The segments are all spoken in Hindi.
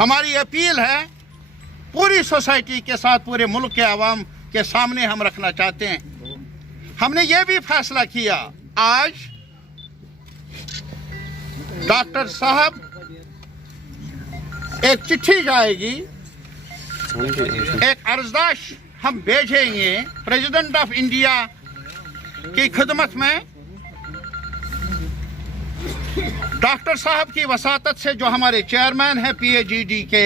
हमारी अपील है पूरी सोसाइटी के साथ, पूरे मुल्क के आवाम के सामने हम रखना चाहते हैं। हमने ये भी फैसला किया, आज डॉक्टर साहब एक चिट्ठी जाएगी, एक अर्जदाश हम भेजेंगे प्रेसिडेंट ऑफ इंडिया की खिदमत में। डॉक्टर साहब की वसातत से जो हमारे चेयरमैन हैं PAGD के,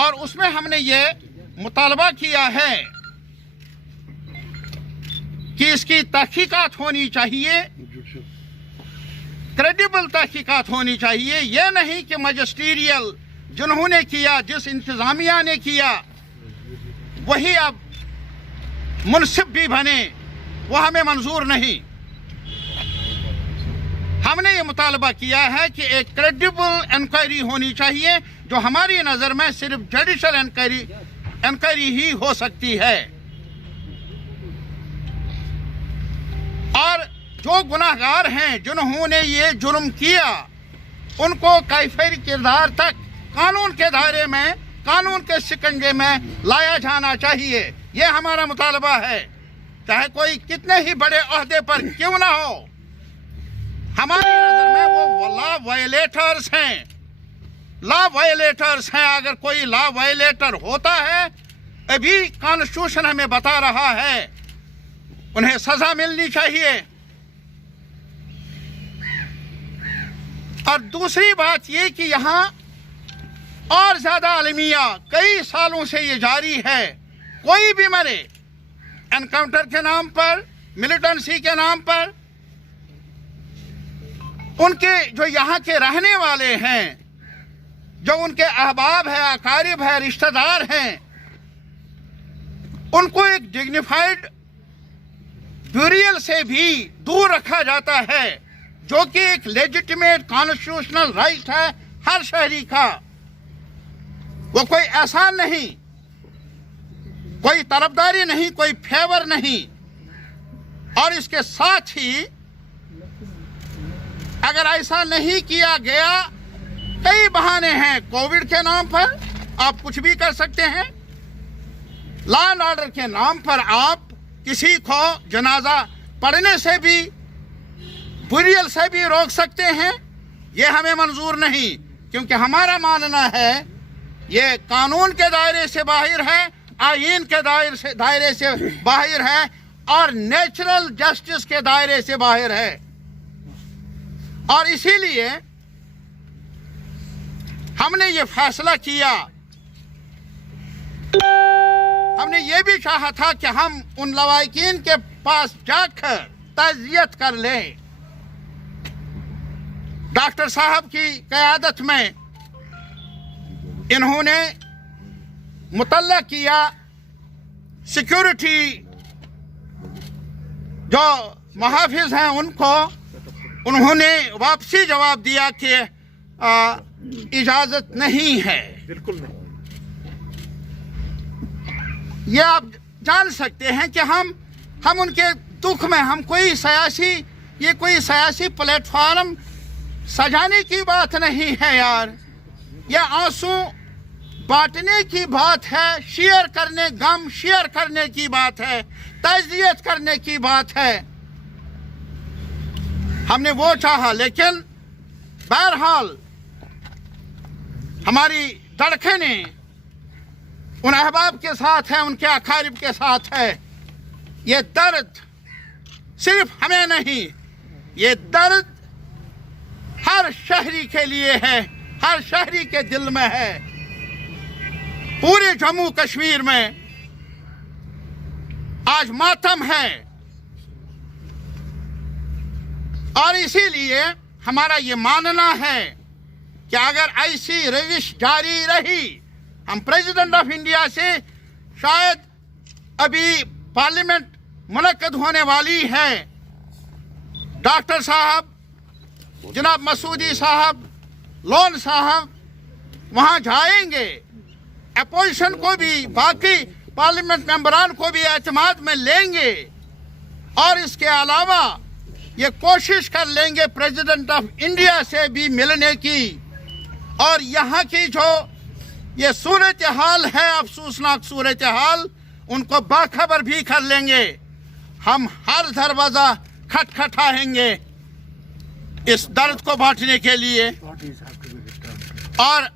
और उसमें हमने ये मुतालबा किया है कि इसकी तहकीकात होनी चाहिए, क्रेडिबल तहकीकात होनी चाहिए। ये नहीं कि मजिस्ट्रियल जिन्होंने किया, जिस इंतज़ामिया ने किया वही अब मुनसिब भी बने, वो हमें मंजूर नहीं। हमने ये मुतालबा किया है कि एक क्रेडिबल इंक्वायरी होनी चाहिए, जो हमारी नज़र में सिर्फ जुडिशल इंक्वायरी ही हो सकती है। और जो गुनाहगार हैं, जिन्होंने ये जुर्म किया, उनको कैफियत किरदार तक कानून के दायरे में, कानून के शिकंजे में लाया जाना चाहिए। ये हमारा मुतालबा है, चाहे कोई कितने ही बड़े ओहदे पर क्यों ना हो। हमारी नजर में वो लॉ वायलेटर्स हैं, लॉ वायलेटर्स हैं। अगर कोई लॉ वायलेटर होता है, अभी कॉन्स्टिट्यूशन हमें बता रहा है, उन्हें सजा मिलनी चाहिए। और दूसरी बात ये कि यहाँ और ज्यादा अलमिया कई सालों से ये जारी है, कोई भी मरे एनकाउंटर के नाम पर, मिलिटेंसी के नाम पर। उनके जो यहाँ के रहने वाले हैं, जो उनके अहबाब है, अकारिब है, रिश्तेदार हैं, उनको एक डिग्निफाइड ब्यूरियल से भी दूर रखा जाता है, जो कि एक लेजिटिमेट कॉन्स्टिट्यूशनल राइट है हर शहरी का। वो कोई एहसान नहीं, कोई तरफदारी नहीं, कोई फेवर नहीं। और इसके साथ ही अगर ऐसा नहीं किया गया, कई बहाने हैं। कोविड के नाम पर आप कुछ भी कर सकते हैं, लॉ एंड ऑर्डर के नाम पर आप किसी को जनाजा पढ़ने से भी, बुरियल से भी रोक सकते हैं। ये हमें मंजूर नहीं, क्योंकि हमारा मानना है ये कानून के दायरे से बाहर है, आईन के दायरे से बाहर है, और नेचुरल जस्टिस के दायरे से बाहर है। और इसीलिए हमने ये फैसला किया। हमने ये भी चाहा था कि हम उन लवाकिन के पास जाकर ताज़ियत कर लें। डॉक्टर साहब की क़यादत में इन्होंने मुतल्ला किया, सिक्योरिटी जो मुहाफिज हैं उनको उन्होंने वापसी जवाब दिया कि इजाज़त नहीं है। बिल्कुल नहीं। ये आप जान सकते हैं कि हम उनके दुख में, हम कोई सियासी प्लेटफॉर्म सजाने की बात नहीं है यार, ये आंसू बांटने की बात है, शेयर करने, गम शेयर करने की बात है, ताज़ियत करने की बात है। हमने वो चाहा, लेकिन बहरहाल हमारी धड़कनें उन अहबाब के साथ है, उनके अकारिब के साथ है। ये दर्द सिर्फ हमें नहीं, ये दर्द हर शहरी के लिए है, हर शहरी के दिल में है। पूरे जम्मू कश्मीर में आज मातम है, और इसीलिए हमारा ये मानना है कि अगर ऐसी रविश जारी रही, हम प्रेसिडेंट ऑफ इंडिया से शायद अभी पार्लियामेंट मुनक्कद होने वाली है, डॉक्टर साहब, जनाब मसूदी साहब, लोन साहब वहाँ जाएंगे, अपोजिशन को भी, बाकी पार्लियामेंट मेंबरान को भी एतमाद में लेंगे। और इसके अलावा ये कोशिश कर लेंगे प्रेसिडेंट ऑफ इंडिया से भी मिलने की, और यहाँ की जो ये सूरत हाल है, अफसोसनाक सूरत हाल, उनको बाखबर भी कर लेंगे। हम हर दरवाजा खटखटाएंगे इस दर्द को बांटने के लिए, और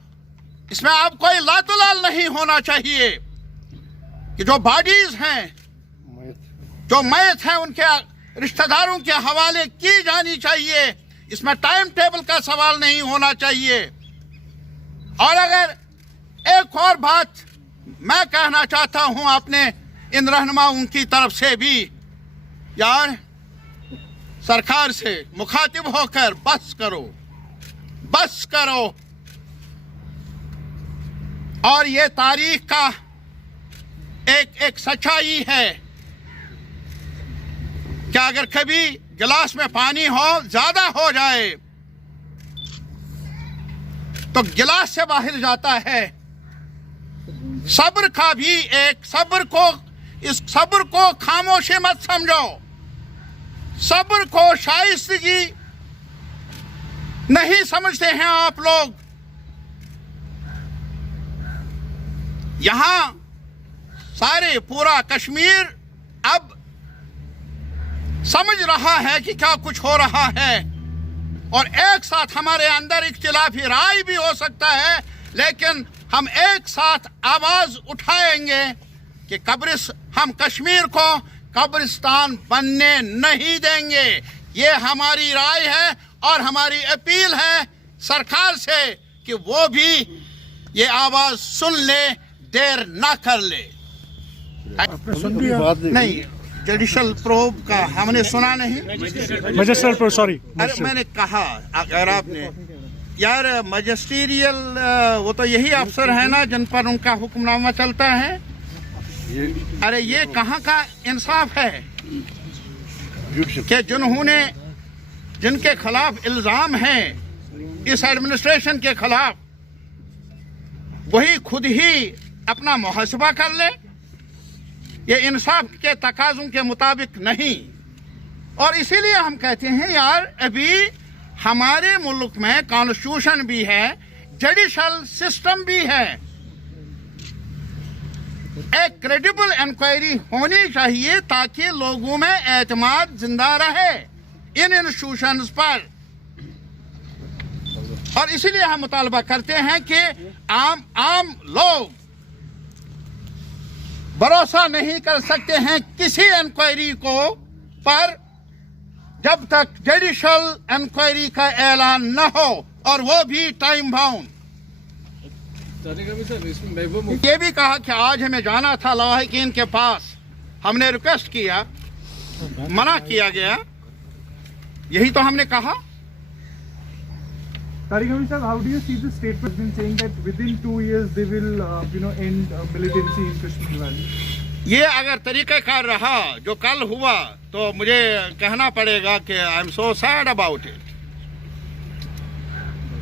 इसमें अब कोई लातुलाल नहीं होना चाहिए कि जो बॉडीज हैं, जो मैयत हैं, उनके रिश्तेदारों के हवाले की जानी चाहिए। इसमें टाइम टेबल का सवाल नहीं होना चाहिए। और अगर एक और बात मैं कहना चाहता हूं अपने इन रहनुमाओं की तरफ से भी, यार सरकार से मुखातिब होकर बस करो, बस करो। और ये तारीख का एक सच्चाई है कि अगर कभी गिलास में पानी हो ज्यादा हो जाए तो गिलास से बाहर जाता है। सब्र का भी एक इस सब्र को खामोशी मत समझो, सब्र को शाइस्तगी नहीं समझते हैं आप लोग। यहां सारे पूरा कश्मीर अब समझ रहा है कि क्या कुछ हो रहा है, और एक साथ हमारे अंदर इख्तिलाफी राय भी हो सकता है, लेकिन हम एक साथ आवाज उठाएंगे कि हम कश्मीर को कब्रिस्तान बनने नहीं देंगे। ये हमारी राय है और हमारी अपील है सरकार से कि वो भी ये आवाज सुन ले, देर ना कर ले। नहीं, जुडिशल प्रोब का हमने सुना नहीं। Magisterial probe, sorry. अरे मैंने कहा, अगर आपने यार मैजिस्ट्रियल, वो तो यही अफसर है ना जिन पर उनका हुक्मनामा चलता है। अरे ये कहाँ का इंसाफ है कि जिनके खिलाफ इल्जाम है इस एडमिनिस्ट्रेशन के खिलाफ, वही खुद ही अपना मुहासबा कर ले। ये इंसाफ के तकाज़ों के मुताबिक नहीं। और इसीलिए हम कहते हैं यार, अभी हमारे मुल्क में कॉन्स्टिट्यूशन भी है, जुडिशल सिस्टम भी है। एक क्रेडिबल इंक्वायरी होनी चाहिए ताकि लोगों में एतमाद जिंदा रहे इन इंस्टीट्यूशंस पर। और इसीलिए हम मुतालबा करते हैं कि आम लोग भरोसा नहीं कर सकते हैं किसी इंक्वायरी को पर जब तक जुडिशल इंक्वायरी का ऐलान न हो, और वो भी टाइम बाउंड। ये भी कहा कि आज हमें जाना था लाहिकीन के पास, हमने रिक्वेस्ट किया, मना किया गया। यही तो हमने कहा। Tariq Amin sir, how do you see the state president saying that within 2 years they will, end militancy in Kashmir Valley? ये अगर तरीक़ाकार रहा जो कल हुआ तो मुझे कहना पड़ेगा कि I am so sad about it.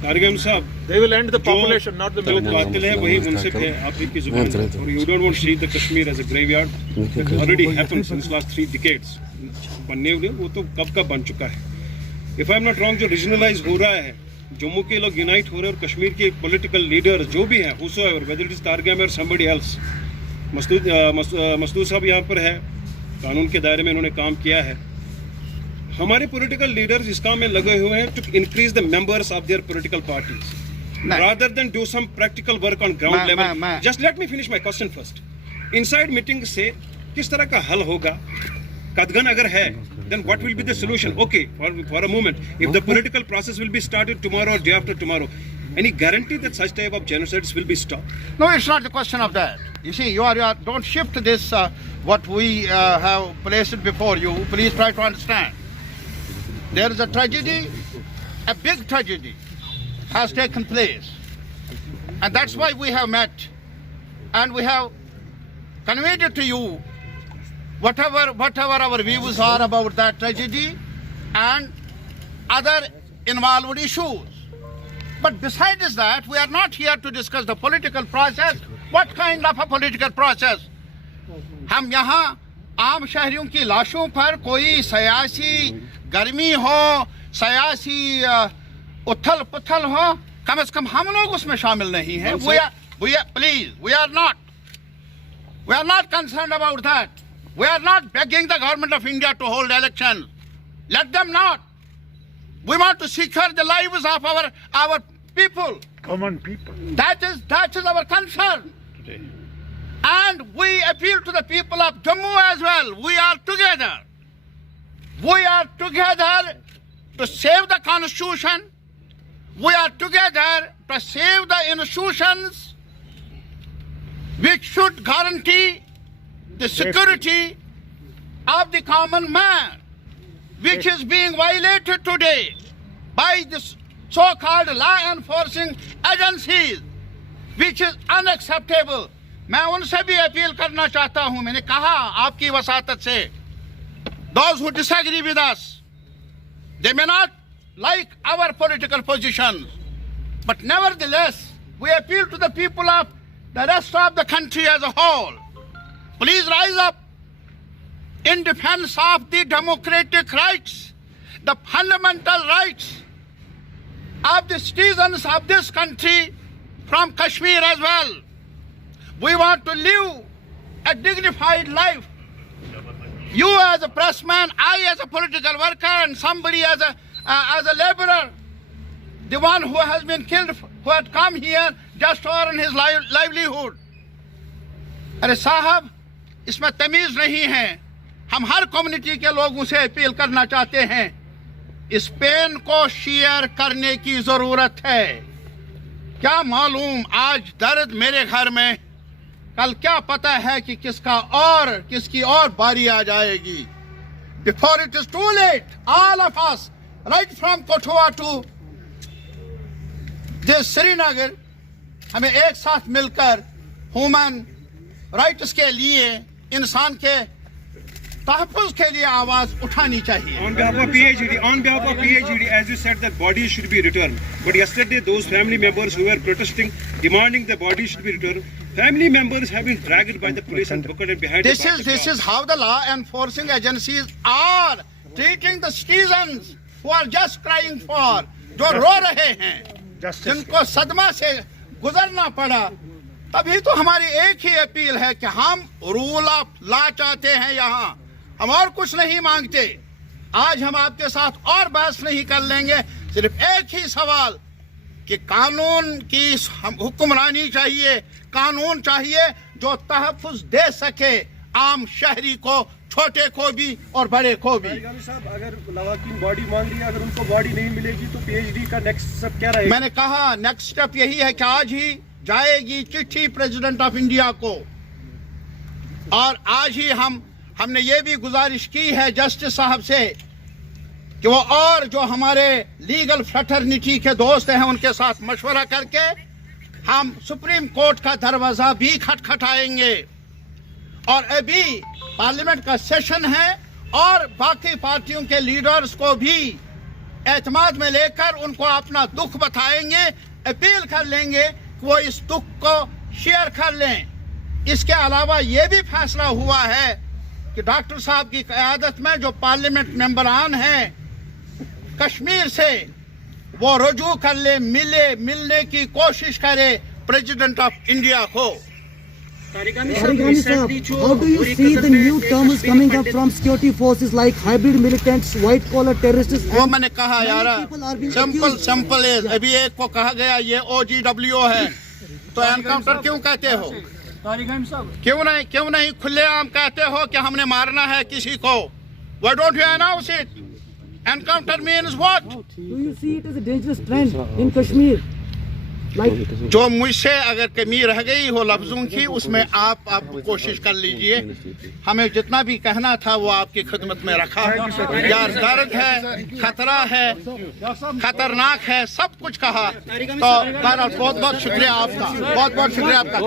Tariq Amin साहब, they will end the population, not the military. बातिल है वही मुनसिफ है आप ही की जुबान से, और you don't want to see the Kashmir as a graveyard. It already happened since last 3 decades. बनने वाले वो तो कब का बन चुका है। If I'm not wrong, जो रीजनलाइज हो रहा है, जम्मू के लोग यूनाइट हो रहे हैं और कश्मीर के पॉलिटिकल लीडर जो भी हैं, whosoever, whether it is Tariq Amin or somebody else, Masood साहब यहाँ पर है, कानून के दायरे में उन्होंने काम किया है। हमारे पॉलिटिकल लीडर्स इस काम में लगे हुए हैं to increase the members of their political parties rather than do some practical work on ground level. Just let me finish my question first. Inside meeting से किस तरह का हल होगा? कदगन अगर है, then what will be the solution? Okay, for a moment, if the political process will be started tomorrow or day after tomorrow, any guarantee that such type of genocides will be stopped? No, it's not the question of that. You see, you are don't shift this what we have placed before you. Please try to understand. There is a tragedy, a big tragedy has taken place, and that's why we have met, and we have conveyed it to you whatever our views are about that tragedy and other involved issues. But besides that, we are not here to discuss the political process. What kind of a political process? हम यहाँ आम शहरियों की लाशों पर कोई सियासी गर्मी हो, सियासी उथल पुथल हो, कम से कम हम लोग उसमें शामिल नहीं हैं. We are not concerned about that. We are not begging the government of India to hold elections. Let them not. We want to secure the lives of our people. Common people. That is our concern. Today. And we appeal to the people of Jammu as well. We are together. We are together to save the constitution. We are together to save the institutions which should guarantee the security of the common man, which is being violated today by this so-called law enforcing agencies, which is unacceptable. मैं उनसे भी अपील करना चाहता हूं. मैंने कहा आपकी वसातत से, those who disagree with us, they may not like our political positions, but nevertheless we appeal to the people of the rest of the country as a whole. Please rise up in defense of the democratic rights, the fundamental rights of the citizens of this country from Kashmir as well. We want to live a dignified life. You as a pressman, I as a political worker, and somebody as a laborer, the one who has been killed, who had come here just to earn his livelihood. अरे साहब, इसमें तमीज नहीं है. हम हर कम्युनिटी के लोगों से अपील करना चाहते हैं, इस पेन को शेयर करने की जरूरत है. क्या मालूम आज दर्द मेरे घर में, कल क्या पता है कि किसकी और बारी आ जाएगी. Before it is too late, all of us, right from Kothua to this Srinagar, हमें एक साथ मिलकर ह्यूमन राइट्स के लिए, इंसान के तहफ़्फ़ुज़ के लिए आवाज उठानी चाहिए. On behalf of PAGD, as you said, that bodies should be returned. But yesterday, those family members who were protesting, demanding the bodies should be returned, family members have been dragged by the police and bucketed behind the bars. This is how the law enforcing agencies are treating the citizens who are just crying for, जो रो रहे हैं, जिनको सदमा से गुजरना पड़ा. तभी तो हमारी एक ही अपील है कि हम रूल ऑफ लॉ चाहते हैं. यहाँ हम और कुछ नहीं मांगते. आज हम आपके साथ और बहस नहीं कर लेंगे. सिर्फ एक ही सवाल कि कानून की हुक्मरानी चाहिए, कानून चाहिए जो तहफ़्फ़ुज़ दे सके आम शहरी को, छोटे को भी और बड़े को भी. साहब, अगर लवाकिन बॉडी मांग रही है, अगर उनको बॉडी नहीं मिलेगी तो PAGD का नेक्स्ट स्टेप क्या रहेगा? मैंने कहा नेक्स्ट स्टेप यही है कि आज ही जाएगी चिट्ठी प्रेसिडेंट ऑफ इंडिया को, और आज ही हमने ये भी गुजारिश की है जस्टिस साहब से कि वो और जो हमारे लीगल फ्रेटर्निटी के दोस्त हैं उनके साथ मशवरा करके हम सुप्रीम कोर्ट का दरवाजा भी खटखटाएंगे. और अभी पार्लियामेंट का सेशन है और बाकी पार्टियों के लीडर्स को भी एतमाद में लेकर उनको अपना दुख बताएंगे, अपील कर लेंगे कि वो इस दुख को शेयर कर लें. इसके अलावा ये भी फैसला हुआ है कि डॉक्टर साहब की क़यादत में जो पार्लियामेंट मेंबरान हैं कश्मीर से, वो रुजू कर ले, मिलने की कोशिश करे प्रेसिडेंट ऑफ इंडिया को. Tarigami sahab, how do you see the new terms coming up from security forces like hybrid militants, white collar terrorists? वो मैंने कहा यार, सिंपल है. अभी एक को कहा गया ये OGW है, तो एनकाउंटर क्यों कहते हो? क्यों नहीं खुलेआम कहते हो कि हमने मारना है किसी को? Why don't you announce it? Encounter means what? Do you see it as a dangerous trend in Kashmir? जो मुझसे अगर कमी रह गई हो लफ्जों की, उसमें आप कोशिश कर लीजिए. हमें जितना भी कहना था वो आपकी खिदमत में रखा. यार दर्द है, खतरा है, खतरनाक है, सब कुछ कहा. तो बहरहाल बहुत बहुत शुक्रिया आपका, बहुत बहुत शुक्रिया आपका.